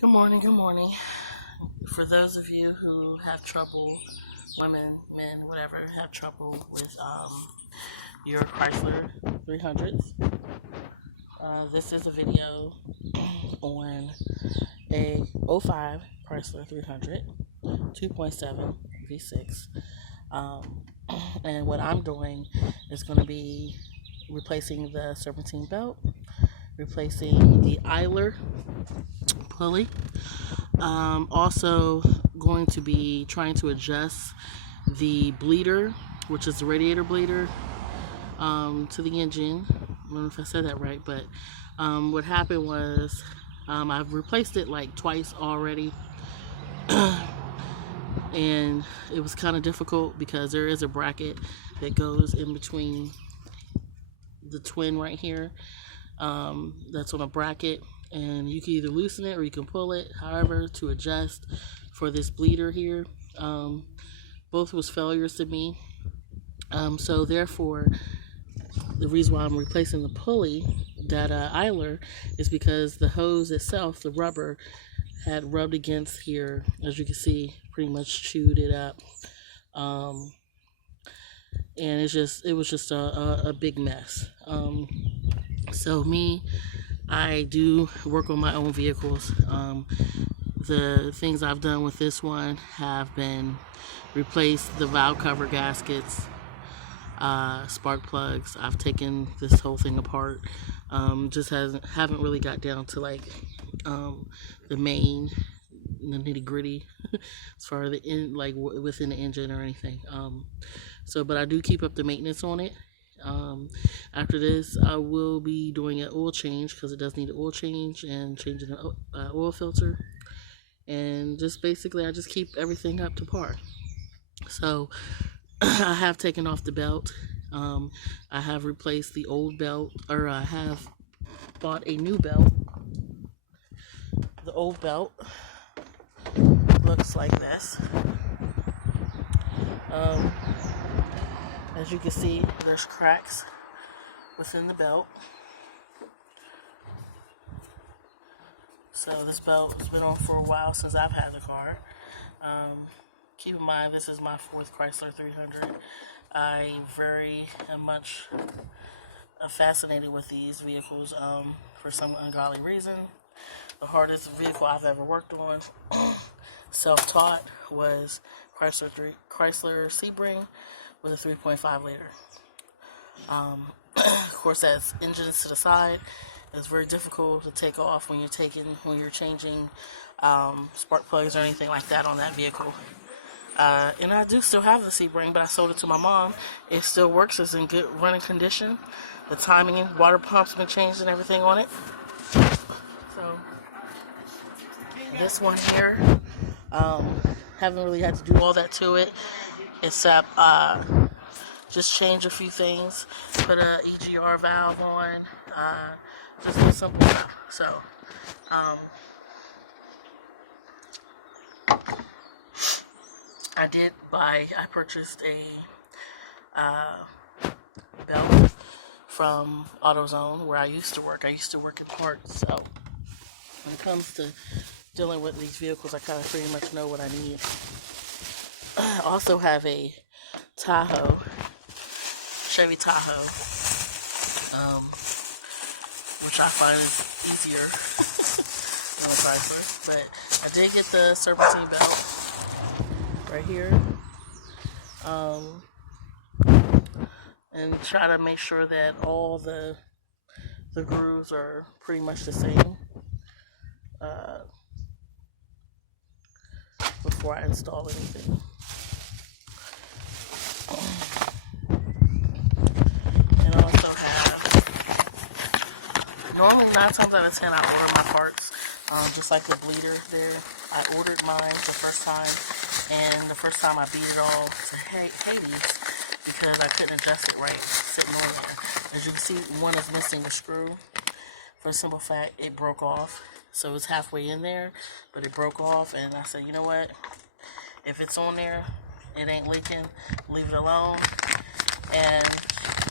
Good morning, good morning. For those of you who have trouble, women, men, whatever, have trouble with your Chrysler 300s, this is a video on a '05 Chrysler 300 2.7 V6. And what I'm doing is going to be replacing the serpentine belt, replacing the idler pulley. Also going to be trying to adjust the bleeder, which is the radiator bleeder, to the engine. I don't know if I said that right, but what happened was I've replaced it like twice already. And it was kind of difficult because there is a bracket that goes in between the twin right here. That's on a bracket, and you can either loosen it or you can pull it. However, to adjust for this bleeder here, both was failures to me. So therefore, the reason why I'm replacing the pulley, that idler, is because the hose itself, the rubber, had rubbed against here. As you can see, pretty much chewed it up. And it was just a big mess. So I do work on my own vehicles. The things I've done with this one have been replace the valve cover gaskets, spark plugs. I've taken this whole thing apart. Just haven't really got down to like the main, the nitty gritty as far as within the engine or anything. But I do keep up the maintenance on it. After this, I will be doing an oil change because it does need an oil change and changing the oil filter. And just basically, I just keep everything up to par. So I have taken off the belt. I have replaced the old belt, or I have bought a new belt. The old belt looks like this. As you can see, there's cracks within the belt. So this belt has been on for a while since I've had the car. Keep in mind, this is my fourth Chrysler 300. I very much fascinated with these vehicles for some ungodly reason. The hardest vehicle I've ever worked on, self-taught, was Chrysler Sebring with a 3.5 liter. Of course, that's engines to the side. It's very difficult to take off when you're changing spark plugs or anything like that on that vehicle. And I do still have the Sebring, but I sold it to my mom. It still works. It's in good running condition. The timing and water pump's been changed and everything on it. So this one here, haven't really had to do all that to it, except just change a few things, put a EGR valve on, just do simple stuff. So I purchased a belt from AutoZone where I used to work. I used to work in parts, so when it comes to dealing with these vehicles, I kind of pretty much know what I need. I also have a Chevy Tahoe, which I find is easier than a Chrysler. But I did get the serpentine belt right here, and try to make sure that all the grooves are pretty much the same before I install anything. And I also have, normally 9 times out of 10 I order my parts, just like the bleeder there. I ordered mine the first time, and the first time I beat it all to Hades because I couldn't adjust it right sitting on there. As you can see, one is missing the screw. For a simple fact, it broke off. So it's halfway in there, but it broke off, and I said, you know what? If it's on there, it ain't leaking, leave it alone.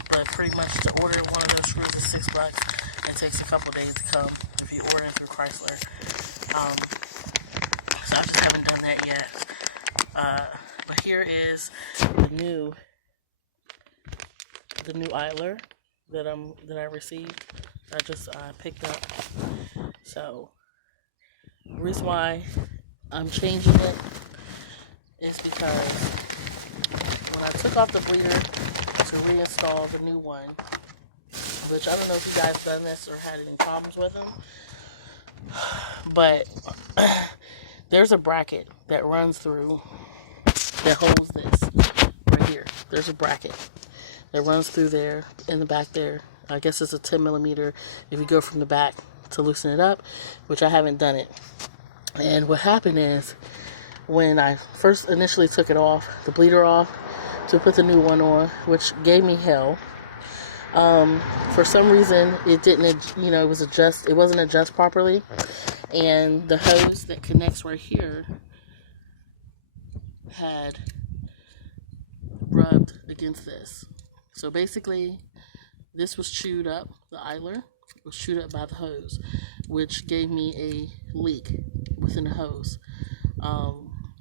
But pretty much to order one of those screws is $6. It takes a couple days to come if you order it through Chrysler. So I just haven't done that yet. But here is the new idler that I received. I just picked up. So the reason why I'm changing it is because when I took off the bleeder to reinstall the new one, which I don't know if you guys done this or had any problems with them, but there's a bracket that runs through that holds this right here. There's a bracket that runs through there in the back there. I guess it's a 10 millimeter if you go from the back to loosen it up, which I haven't done it. And what happened is when I first initially took it off, the bleeder off, to put the new one on, which gave me hell. For some reason, it didn't, it wasn't adjust properly. And the hose that connects right here had rubbed against this. So basically, this was chewed up, the idler was chewed up by the hose, which gave me a leak within the hose.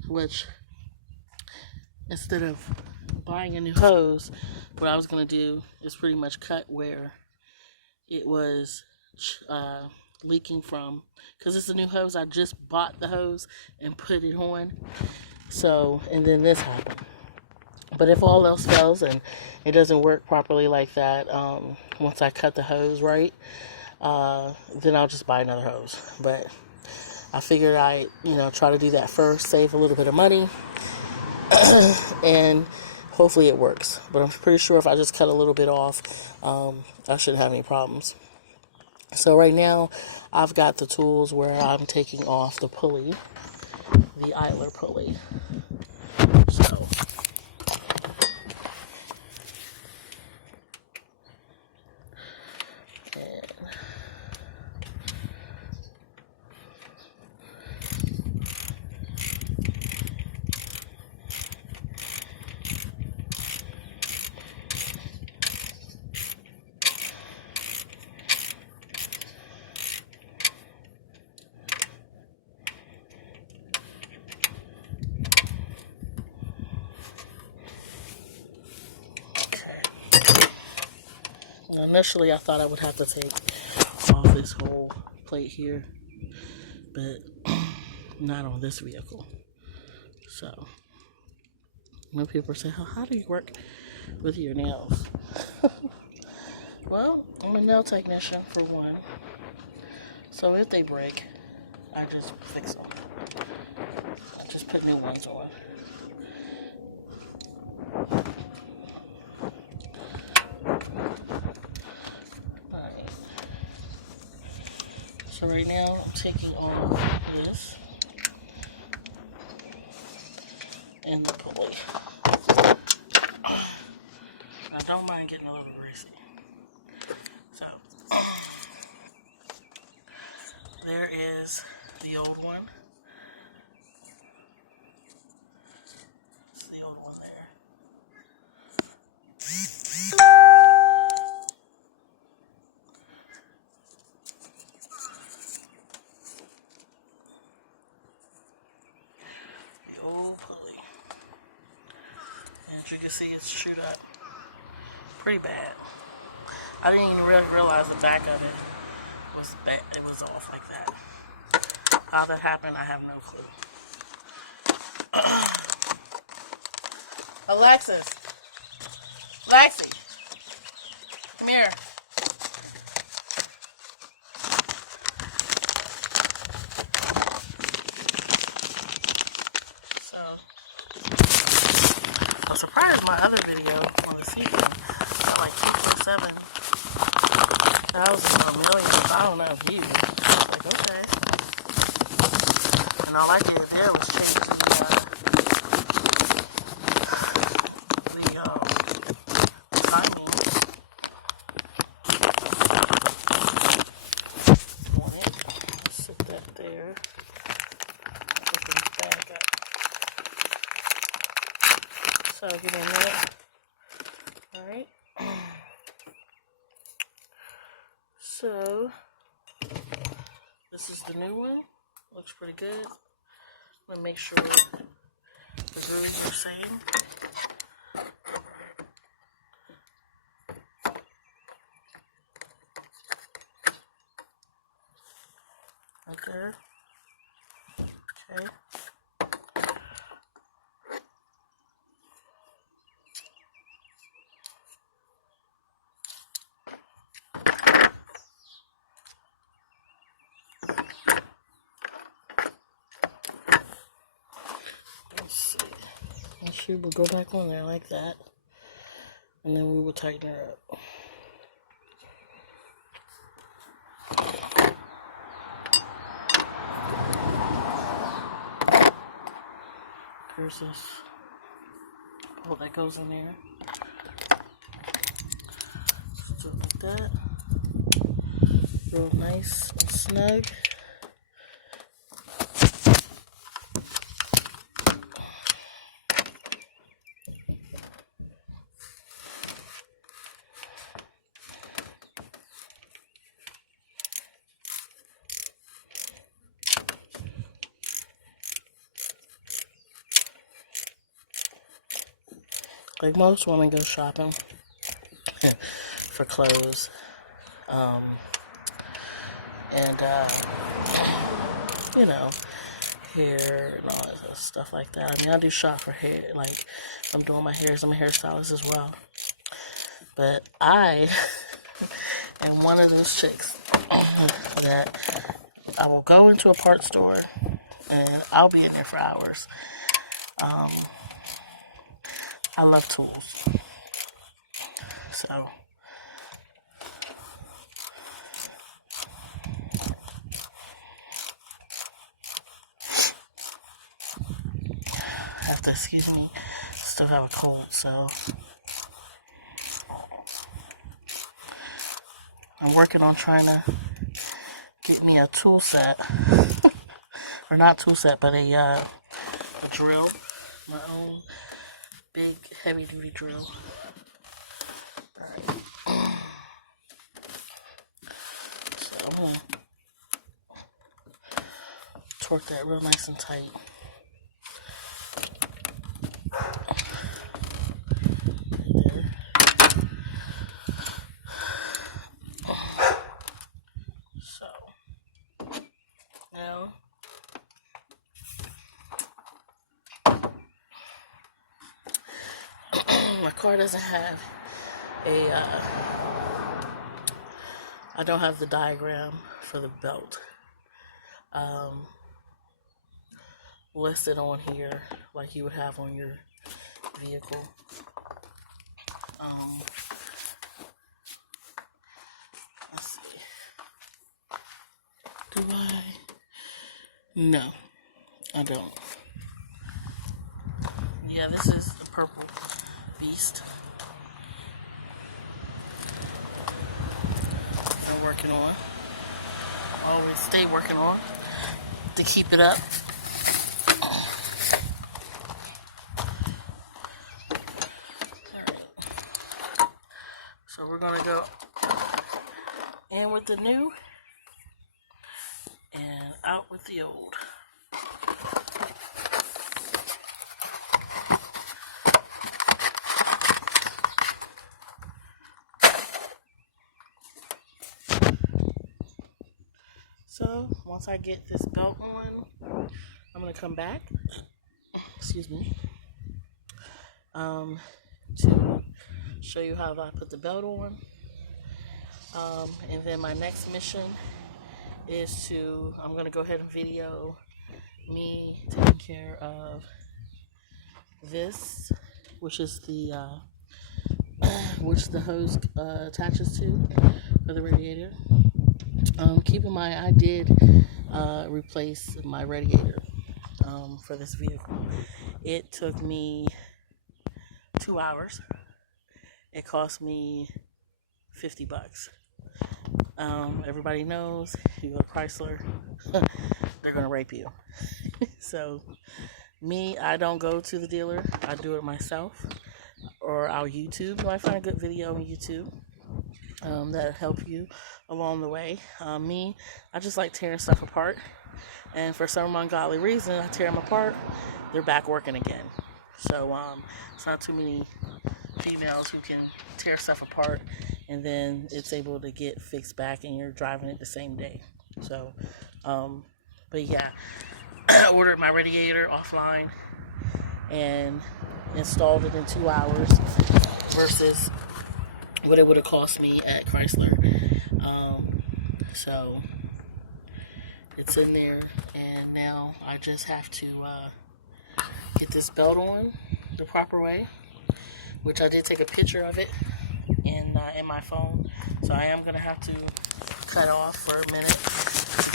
Which, instead of buying a new hose, what I was going to do is pretty much cut where it was leaking from, because it's a new hose. I just bought the hose and put it on. So, and then this happened. But if all else fails and it doesn't work properly like that, once I cut the hose right, then I'll just buy another hose. But I figured I'd, try to do that first, save a little bit of money, and hopefully it works. But I'm pretty sure if I just cut a little bit off, I shouldn't have any problems. So right now, I've got the tools where I'm taking off the pulley, the idler pulley. So, initially, I thought I would have to take off this whole plate here, but not on this vehicle. So, when people say, how do you work with your nails? Well, I'm a nail technician for one, so if they break, I just fix them. I just put new ones on. So right now, I'm taking off this and the pulley. I don't mind getting a little greasy. So, there is the old one. It's the old one there. As you can see, it's chewed up pretty bad. I didn't even realize the back of it was bad. It was off like that. How that happened, I have no clue. Alexis, Lexi, come here. So, I'm surprised my other video on the season got like 2.7 thousand or millions, I don't know, views. Like, okay. And all I did there was change the timing on it. Set that there. Open the bag up. So give me a minute. Alright. So this is the new one. Looks pretty good. Let me make sure the grooves are same. Right there. Okay. Let's see. My shoe will go back on there like that. And then we will tighten her up. Here's this hole that goes in there. Do it like that. Real nice and snug. Like most women go shopping for clothes, and you know, hair and all that stuff like that. I mean, I do shop for hair, like I'm doing my hair, I'm a hairstylist as well. But I am one of those chicks that I will go into a parts store and I'll be in there for hours. I love tools. So I have to, excuse me, still have a cold, so I'm working on trying to get me a tool set. Or not tool set, but a drill. My own big heavy duty drill. Alright. So I'm gonna torque that real nice and tight. There. So now my car doesn't have a I don't have the diagram for the belt listed on here like you would have on your vehicle. Let's see. Do I? No, I don't. Yeah, this is the purple beast I'm working on. I always stay working on to keep it up. So we're gonna go in with the new and out with the old. So once I get this belt on, I'm gonna come back, excuse me, to show you how I put the belt on. And then my next mission is I'm gonna go ahead and video me taking care of this, which is the which the hose attaches to for the radiator. Keep in mind, I did replace my radiator for this vehicle. It took me 2 hours. It cost me $50. Everybody knows, you go to Chrysler, they're gonna rape you. So me, I don't go to the dealer. I do it myself, or I'll YouTube. You might find a good video on YouTube that'll help you along the way. Me, I just like tearing stuff apart and for some ungodly reason I tear them apart, they're back working again. So it's not too many females who can tear stuff apart and then it's able to get fixed back and you're driving it the same day. So but yeah, I ordered my radiator offline and installed it in 2 hours versus what it would have cost me at Chrysler. So it's in there, and now I just have to get this belt on the proper way, which I did take a picture of it in my phone. So I am gonna have to cut off for a minute,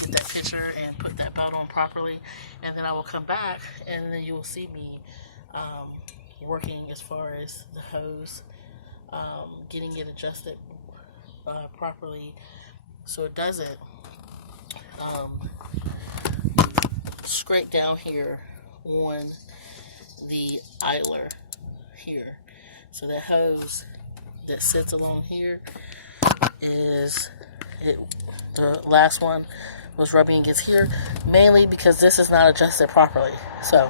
get that picture, and put that belt on properly, and then I will come back, and then you will see me working as far as the hose, getting it adjusted properly so it doesn't scrape down here on the idler here. So that hose that sits along here the last one was rubbing against here, mainly because this is not adjusted properly. So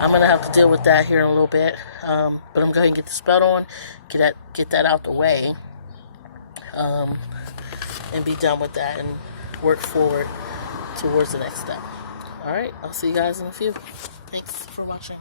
I'm gonna have to deal with that here in a little bit, but I'm going to get this belt on, get that out the way, and be done with that and work forward towards the next step. Alright, I'll see you guys in a few. Thanks for watching.